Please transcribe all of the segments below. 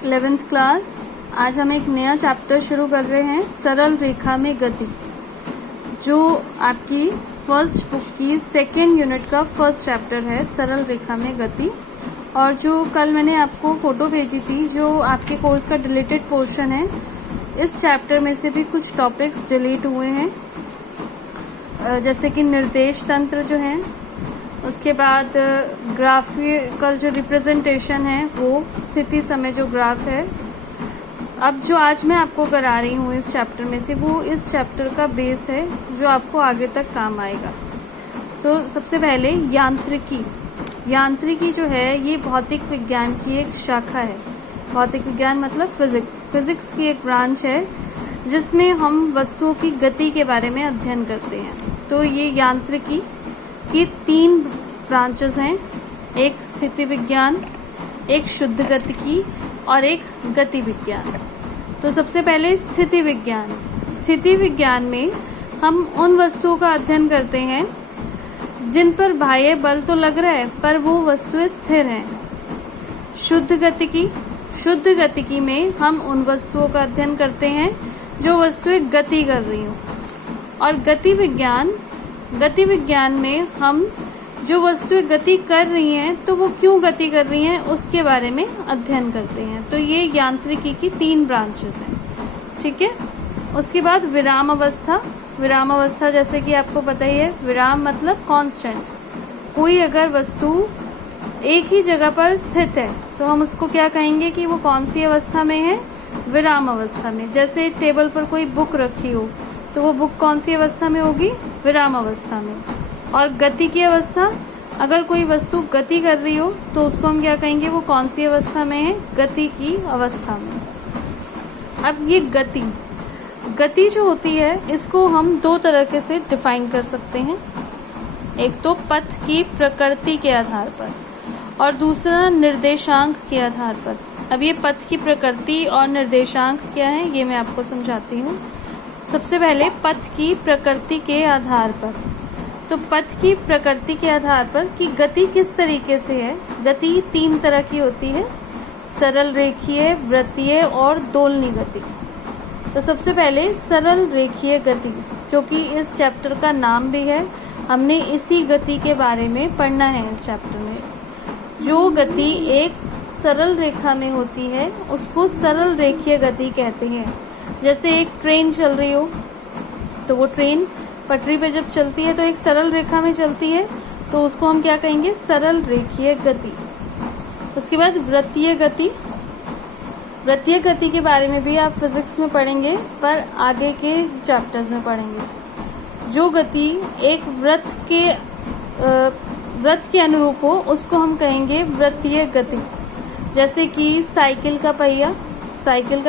11th class. आज हम एक नया चैप्टर शुरू कर रहे हैं, सरल रेखा में गति, जो आपकी फर्स्ट बुक की सेकेंड यूनिट का फर्स्ट चैप्टर है, सरल रेखा में गति। और जो कल मैंने आपको फोटो भेजी थी, जो आपके कोर्स का डिलीटेड पोर्शन है, इस चैप्टर में से भी कुछ टॉपिक्स डिलीट हुए हैं, जैसे कि निर्देश तंत्र जो है, उसके बाद ग्राफिकल जो रिप्रेजेंटेशन है वो, स्थिति समय जो ग्राफ है। अब जो आज मैं आपको करा रही हूँ इस चैप्टर में से, वो इस चैप्टर का बेस है जो आपको आगे तक काम आएगा। तो सबसे पहले यांत्रिकी जो है, ये भौतिक विज्ञान की एक शाखा है। भौतिक विज्ञान मतलब फिजिक्स की एक ब्रांच है, जिसमें हम वस्तुओं की गति के बारे में अध्ययन करते हैं। तो ये यांत्रिकी की 3 ब्रांचेस हैं, एक स्थिति विज्ञान, एक शुद्ध गतिकी और एक गति विज्ञान। तो सबसे पहले स्थिति विज्ञान में हम उन वस्तुओं का अध्ययन करते हैं जिन पर बाह्य बल तो लग रहा है पर वो वस्तुएं स्थिर हैं। शुद्ध गतिकी में हम उन वस्तुओं का अध्ययन करते हैं जो वस्तुएं गति कर रही हों। और गति विज्ञान में हम जो वस्तुएं गति कर रही हैं तो वो क्यों गति कर रही हैं उसके बारे में अध्ययन करते हैं। तो ये यांत्रिकी की 3 ब्रांचेस हैं, ठीक है। उसके बाद विराम अवस्था जैसे कि आपको पता ही है, विराम मतलब कांस्टेंट। कोई अगर वस्तु एक ही जगह पर स्थित है तो हम उसको क्या कहेंगे कि वो कौन सी अवस्था में है, विराम अवस्था में। जैसे टेबल पर कोई बुक रखी हो तो वो बुक कौन सी अवस्था में होगी, विराम अवस्था में। और गति की अवस्था, अगर कोई वस्तु गति कर रही हो तो उसको हम क्या कहेंगे, वो कौन सी अवस्था में है, गति की अवस्था में। अब ये गति जो होती है, इसको हम 2 तरीके से डिफाइन कर सकते हैं। एक तो पथ की प्रकृति के आधार पर और दूसरा निर्देशांक के आधार पर। अब ये पथ की प्रकृति और निर्देशांक क्या है, ये मैं आपको समझाती हूँ। सबसे पहले पथ की प्रकृति के आधार पर। तो पथ की प्रकृति के आधार पर कि गति किस तरीके से है। गति 3 तरह की होती है, सरल रेखीय, वृत्तीय और दोलनी गति। तो सबसे पहले सरल रेखीय गति, जो कि इस चैप्टर का नाम भी है, हमने इसी गति के बारे में पढ़ना है इस चैप्टर में। जो गति एक सरल रेखा में होती है उसको सरल रेखीय गति कहते हैं। जैसे एक ट्रेन चल रही हो तो वो ट्रेन पटरी पे जब चलती है तो एक सरल रेखा में चलती है, तो उसको हम क्या कहेंगे, सरल रेखीय गति। उसके बाद वृत्तीय गति के बारे में भी आप फिजिक्स में पढ़ेंगे, पर आगे के चैप्टर्स में पढ़ेंगे। जो गति एक वृत्त के अनुरूप हो उसको हम कहेंगे वृत्तीय गति। जैसे कि साइकिल का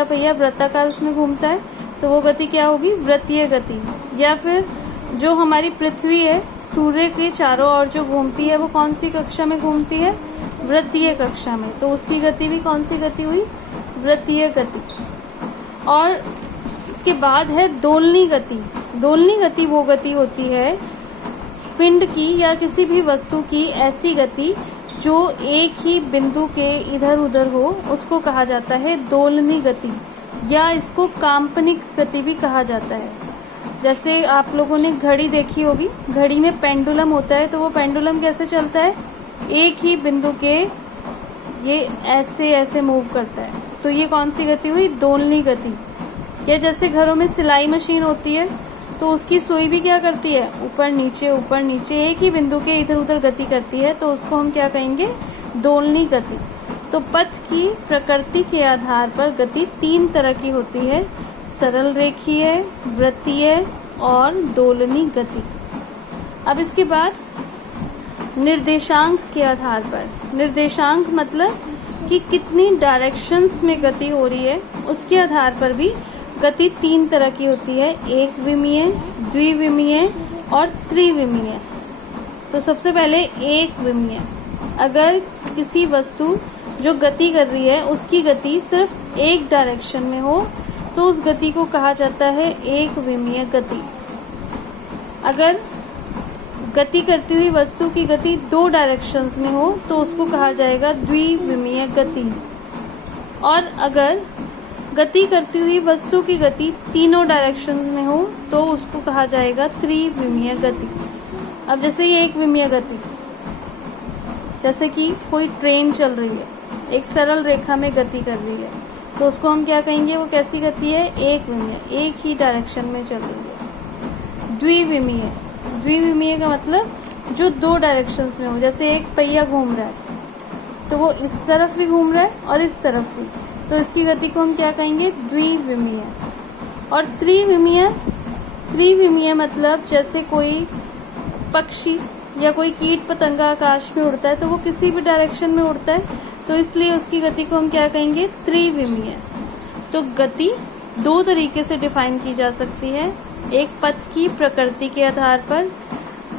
पहिया वृत्ताकार उसमें घूमता है तो वो गति क्या होगी, वृत्तीय गति। या फिर जो हमारी पृथ्वी है, सूर्य के चारों ओर जो घूमती है, वो कौन सी कक्षा में घूमती है, वृत्तीय कक्षा में, तो उसकी गति भी कौन सी गति हुई, वृत्तीय गति। और उसके बाद है दोलनी गति वो गति होती है पिंड की या किसी भी वस्तु की ऐसी गति जो एक ही बिंदु के इधर उधर हो, उसको कहा जाता है दोलनी गति, या इसको काल्पनिक गति भी कहा जाता है। जैसे आप लोगों ने घड़ी देखी होगी, घड़ी में पेंडुलम होता है, तो वो पेंडुलम कैसे चलता है, एक ही बिंदु के ये ऐसे मूव करता है, तो ये कौन सी गति हुई, दोलनी गति। या जैसे घरों में सिलाई मशीन होती है तो उसकी सुई भी क्या करती है, ऊपर नीचे एक ही बिंदु के इधर उधर गति करती है, तो उसको हम क्या कहेंगे, दोलनी गति। तो पथ की प्रकृति के आधार पर गति 3 तरह की होती है, सरल रेखीय, वृत्तीय और दोलनी गति। अब इसके बाद निर्देशांक के आधार पर, निर्देशांक मतलब कि कितनी डायरेक्शंस में गति हो रही है, उसके आधार पर भी गति 3 तरह की होती है, एक विमीय, द्विविमीय और त्रिविमीय। तो सबसे पहले एक विमीय, अगर किसी वस्तु जो गति कर रही है उसकी गति सिर्फ एक डायरेक्शन में हो तो उस गति को कहा जाता है एक विमीय गति। अगर गति करती हुई वस्तु की गति 2 डायरेक्शंस में हो तो उसको कहा जाएगा द्विविमीय गति। और अगर गति करती हुई वस्तु की गति तीनों डायरेक्शंस में हो तो उसको कहा जाएगा त्रिविमीय गति। अब जैसे ये एक विमीय गति, जैसे कि कोई ट्रेन चल रही है, एक सरल रेखा में गति कर रही है, तो उसको हम क्या कहेंगे, वो कैसी गति है, एक विमीय, एक ही डायरेक्शन में चल रही है। द्विविमीय, द्विविमीय का मतलब जो दो डायरेक्शंस में हो, जैसे एक पहिया घूम रहा है तो वो इस तरफ भी घूम रहा है और इस तरफ भी, तो इसकी गति को हम क्या कहेंगे, द्विविमीय। और त्रिविमीय, त्रिविमीय मतलब जैसे कोई पक्षी या कोई कीट पतंगा आकाश में उड़ता है तो वो किसी भी डायरेक्शन में उड़ता है, तो इसलिए उसकी गति को हम क्या कहेंगे, त्रिविमीय। तो गति दो तरीके से डिफाइन की जा सकती है, एक पथ की प्रकृति के आधार पर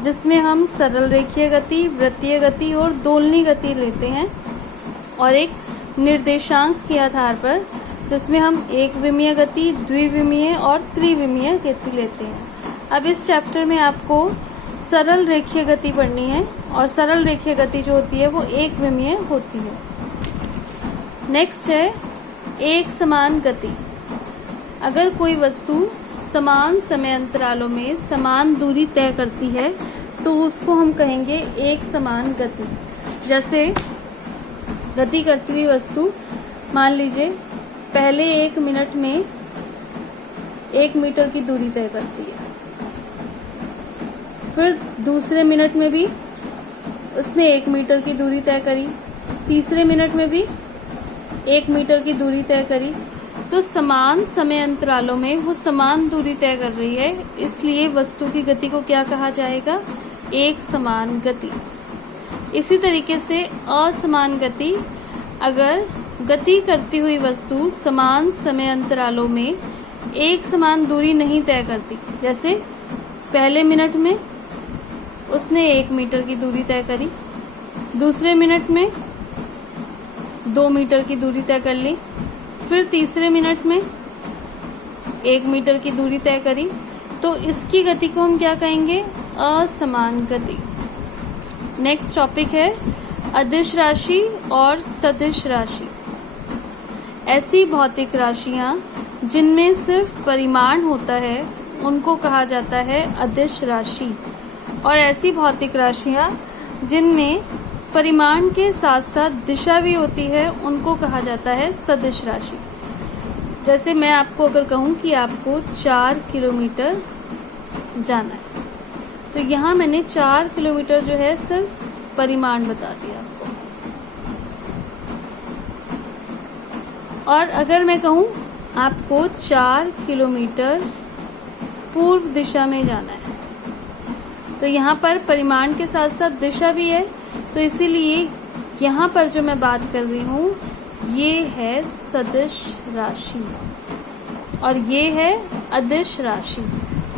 जिसमें हम सरल रेखीय गति, वृत्तीय गति और दोलनी गति लेते हैं, और एक निर्देशांक के आधार पर जिसमें हम एक विमीय गति, द्विविमीय और त्रिविमीय गति लेते हैं। अब इस चैप्टर में आपको सरल रेखीय गति पढ़नी है, और सरल रेखीय गति जो होती है वो एक विमीय होती है। नेक्स्ट है एक समान गति। अगर कोई वस्तु समान समय अंतरालों में समान दूरी तय करती है तो उसको हम कहेंगे एक समान गति। जैसे गति करती हुई वस्तु मान लीजिए पहले 1 मिनट में 1 मीटर की दूरी तय करती है, फिर दूसरे मिनट में भी उसने 1 मीटर की दूरी तय करी, तीसरे मिनट में भी 1 मीटर की दूरी तय करी, तो समान समय अंतरालों में वो समान दूरी तय कर रही है, इसलिए वस्तु की गति को क्या कहा जाएगा, एक समान गति। इसी तरीके से असमान गति, अगर गति करती हुई वस्तु समान समय अंतरालों में एक समान दूरी नहीं तय करती, जैसे पहले मिनट में उसने 1 मीटर की दूरी तय करी, दूसरे मिनट में 2 मीटर की दूरी तय कर ली, फिर तीसरे मिनट में 1 मीटर की दूरी तय करी, तो इसकी गति को हम क्या कहेंगे, असमान गति। नेक्स्ट टॉपिक है अदिश राशि और सदिश राशि। ऐसी भौतिक राशियां जिनमें सिर्फ परिमाण होता है उनको कहा जाता है अदिश राशि, और ऐसी भौतिक राशियां जिनमें परिमाण के साथ साथ दिशा भी होती है उनको कहा जाता है सदिश राशि। जैसे मैं आपको अगर कहूँ कि आपको 4 किलोमीटर जाना है, तो यहाँ मैंने 4 किलोमीटर जो है सिर्फ परिमाण बता दिया आपको। और अगर मैं कहूँ आपको 4 किलोमीटर पूर्व दिशा में जाना है, तो यहाँ पर परिमाण के साथ साथ दिशा भी है, तो इसीलिए यहाँ पर जो मैं बात कर रही हूँ ये है सदिश राशि और ये है अदिश राशि।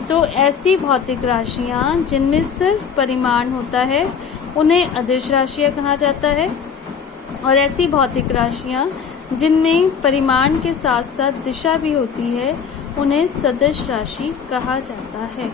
तो ऐसी भौतिक राशियाँ जिनमें सिर्फ परिमाण होता है उन्हें अदिश राशियाँ कहा जाता है, और ऐसी भौतिक राशियाँ जिनमें परिमाण के साथ साथ दिशा भी होती है उन्हें सदिश राशि कहा जाता है।